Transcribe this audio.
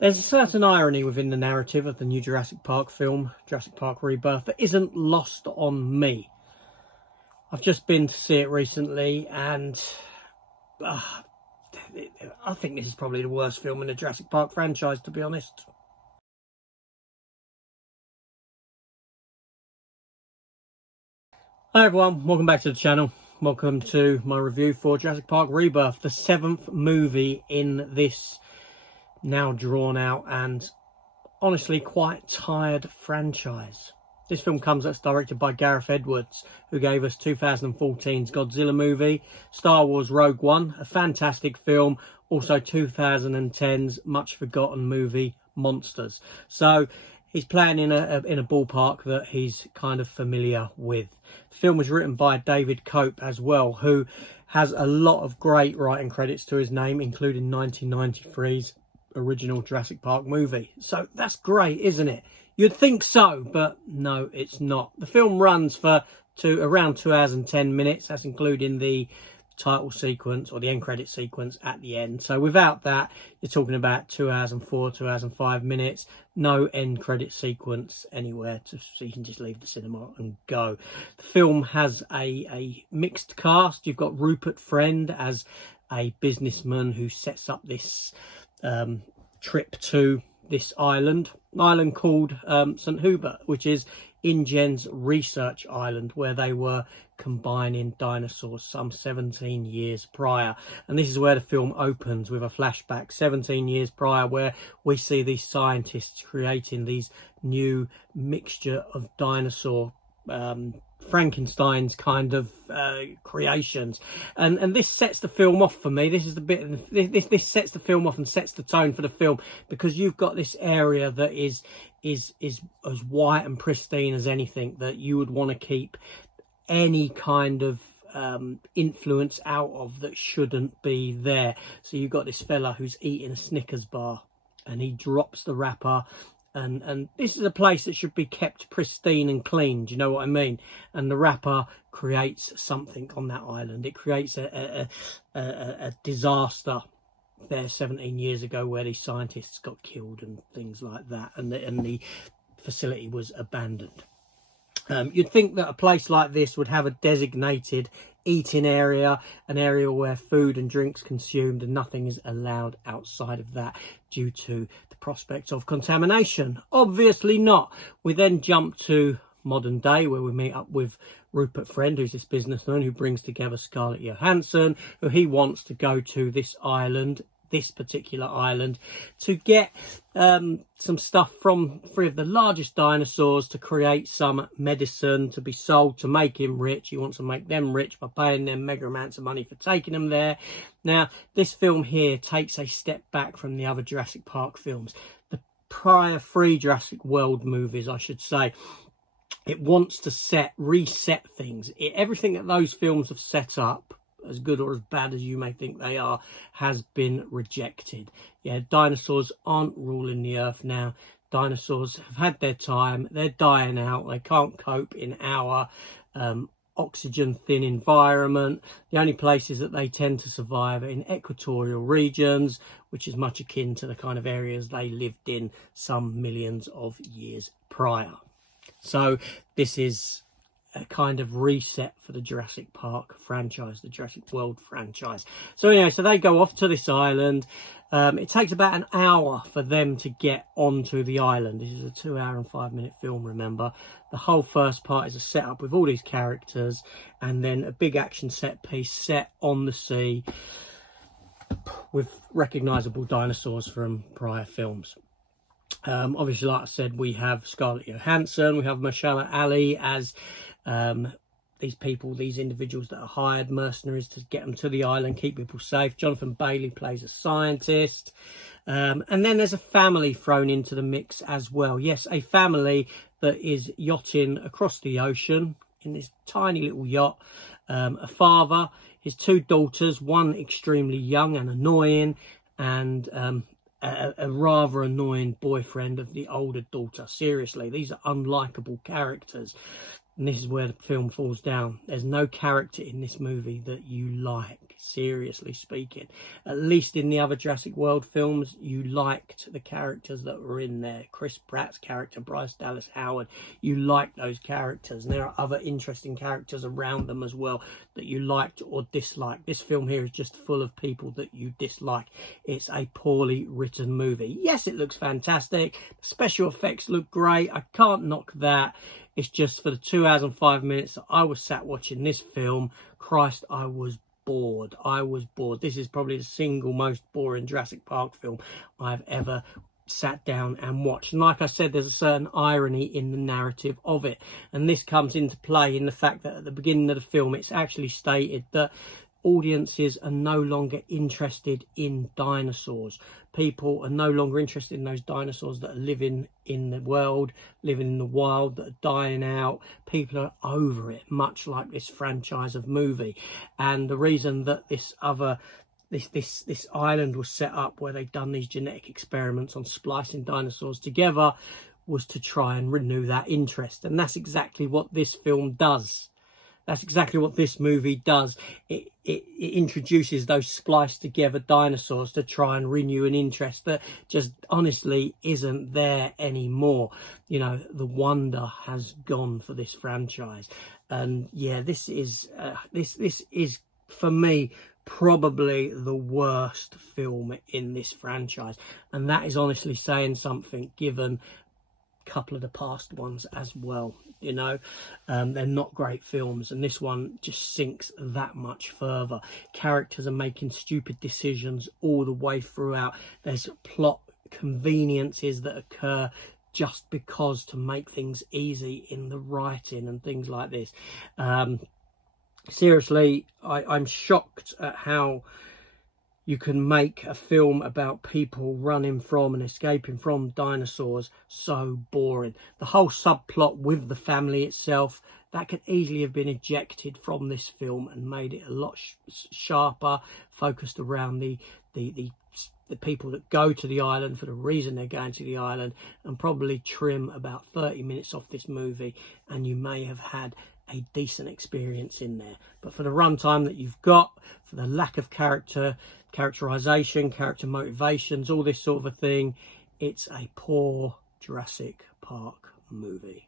There's a certain irony within the narrative of the new Jurassic Park film, Jurassic Park Rebirth, that isn't lost on me. I've just been to see it recently, and I think this is probably the worst film in the Jurassic Park franchise, to be honest. Hi everyone, welcome back to the channel. Welcome to my review for Jurassic Park Rebirth, the 7th movie in this now drawn out and honestly quite tired franchise. This film comes that's directed by Gareth Edwards, who gave us 2014's Godzilla movie, Star Wars Rogue One, a fantastic film, also 2010's much forgotten movie Monsters. So he's playing in a ballpark that he's kind of familiar with. The film was written by David Cope as well, who has a lot of great writing credits to his name, including 1993's original Jurassic Park movie. So that's great, isn't it? You'd think so, but no, it's not. The film runs for around 2 hours and 10 minutes. That's including the title sequence or the end credit sequence at the end. So without that, you're talking about 2 hours and 2 hours and 5 minutes. No end credit sequence anywhere, so you can just leave the cinema and go. The film has a mixed cast. You've got Rupert Friend as a businessman who sets up this trip to this island called St. Hubert, which is InGen's research island, where they were combining dinosaurs some 17 years prior. And this is where the film opens, with a flashback 17 years prior, where we see these scientists creating these new mixture of dinosaur Frankenstein's kind of creations, and this sets the film off for me. This is the bit. This sets the film off and sets the tone for the film, because you've got this area that is as white and pristine as anything, that you would want to keep any kind of influence out of that shouldn't be there. So you've got this fella who's eating a Snickers bar, and he drops the wrapper. And this is a place that should be kept pristine and clean, do you know what I mean? And the wrapper creates something on that island. It creates a disaster there 17 years ago, where these scientists got killed and things like that, and the facility was abandoned. You'd think that a place like this would have a designated eating area, an area where food and drinks consumed, and nothing is allowed outside of that due to the prospect of contamination. Obviously not. We then jump to modern day, where we meet up with Rupert Friend, who's this businessman who brings together Scarlett Johansson, who he wants to go to this island, this particular island, to get some stuff from 3 of the largest dinosaurs to create some medicine to be sold to make him rich. He wants to make them rich by paying them mega amounts of money for taking them there. Now, this film here takes a step back from the other Jurassic Park films, the prior 3 Jurassic World movies, I should say. It wants to reset things. Everything that those films have set up, as good or as bad as you may think they are, has been rejected. Yeah, dinosaurs aren't ruling the earth now. Dinosaurs have had their time. They're dying out. They can't cope in our oxygen thin environment. The only places that they tend to survive are in equatorial regions, which is much akin to the kind of areas they lived in some millions of years prior. So this is a kind of reset for the Jurassic Park franchise, the Jurassic World franchise. So anyway, so they go off to this island. It takes about an hour for them to get onto the island. This is a 2 hour and 5 minute film, remember. The whole first part is a setup with all these characters, and then a big action set piece set on the sea with recognisable dinosaurs from prior films. Obviously, like I said, we have Scarlett Johansson, we have Mahershala Ali as these individuals that are hired mercenaries to get them to the island, keep people safe. Jonathan Bailey plays a scientist. And then there's a family thrown into the mix as well. Yes, a family that is yachting across the ocean in this tiny little yacht. A father, his 2 daughters, one extremely young and annoying, and a rather annoying boyfriend of the older daughter. Seriously, these are unlikable characters. And this is where the film falls down. There's no character in this movie that you like, seriously speaking. At least in the other Jurassic World films, you liked the characters that were in there. Chris Pratt's character, Bryce Dallas Howard, you liked those characters. And there are other interesting characters around them as well that you liked or disliked. This film here is just full of people that you dislike. It's a poorly written movie. Yes, it looks fantastic. The special effects look great. I can't knock that. It's just for the 2 hours and 5 minutes that I was sat watching this film, Christ, I was bored. I was bored. This is probably the single most boring Jurassic Park film I've ever sat down and watched. And like I said, there's a certain irony in the narrative of it. And this comes into play in the fact that at the beginning of the film, it's actually stated that audiences are no longer interested in dinosaurs. People are no longer interested in those dinosaurs that are living in the world, living in the wild, that are dying out. People are over it, much like this franchise of movie. And the reason that this island was set up, where they'd done these genetic experiments on splicing dinosaurs together, was to try and renew that interest. And that's exactly what this film does. That's exactly what this movie does. It introduces those spliced together dinosaurs to try and renew an interest that just honestly isn't there anymore. You know, the wonder has gone for this franchise. And yeah, this is for me probably the worst film in this franchise. And that is honestly saying something, given couple of the past ones as well. You know, they're not great films, and this one just sinks that much further. Characters are making stupid decisions all the way throughout. There's plot conveniences that occur just because to make things easy in the writing and things like this. Seriously, I'm shocked at how you can make a film about people running from and escaping from dinosaurs so boring. The whole subplot with the family itself, that could easily have been ejected from this film and made it a lot sharper, focused around the people that go to the island for the reason they're going to the island, and probably trim about 30 minutes off this movie, and you may have had a decent experience in there. But for the runtime that you've got, for the lack of characterization, character motivations, all this sort of a thing, it's a poor Jurassic Park movie.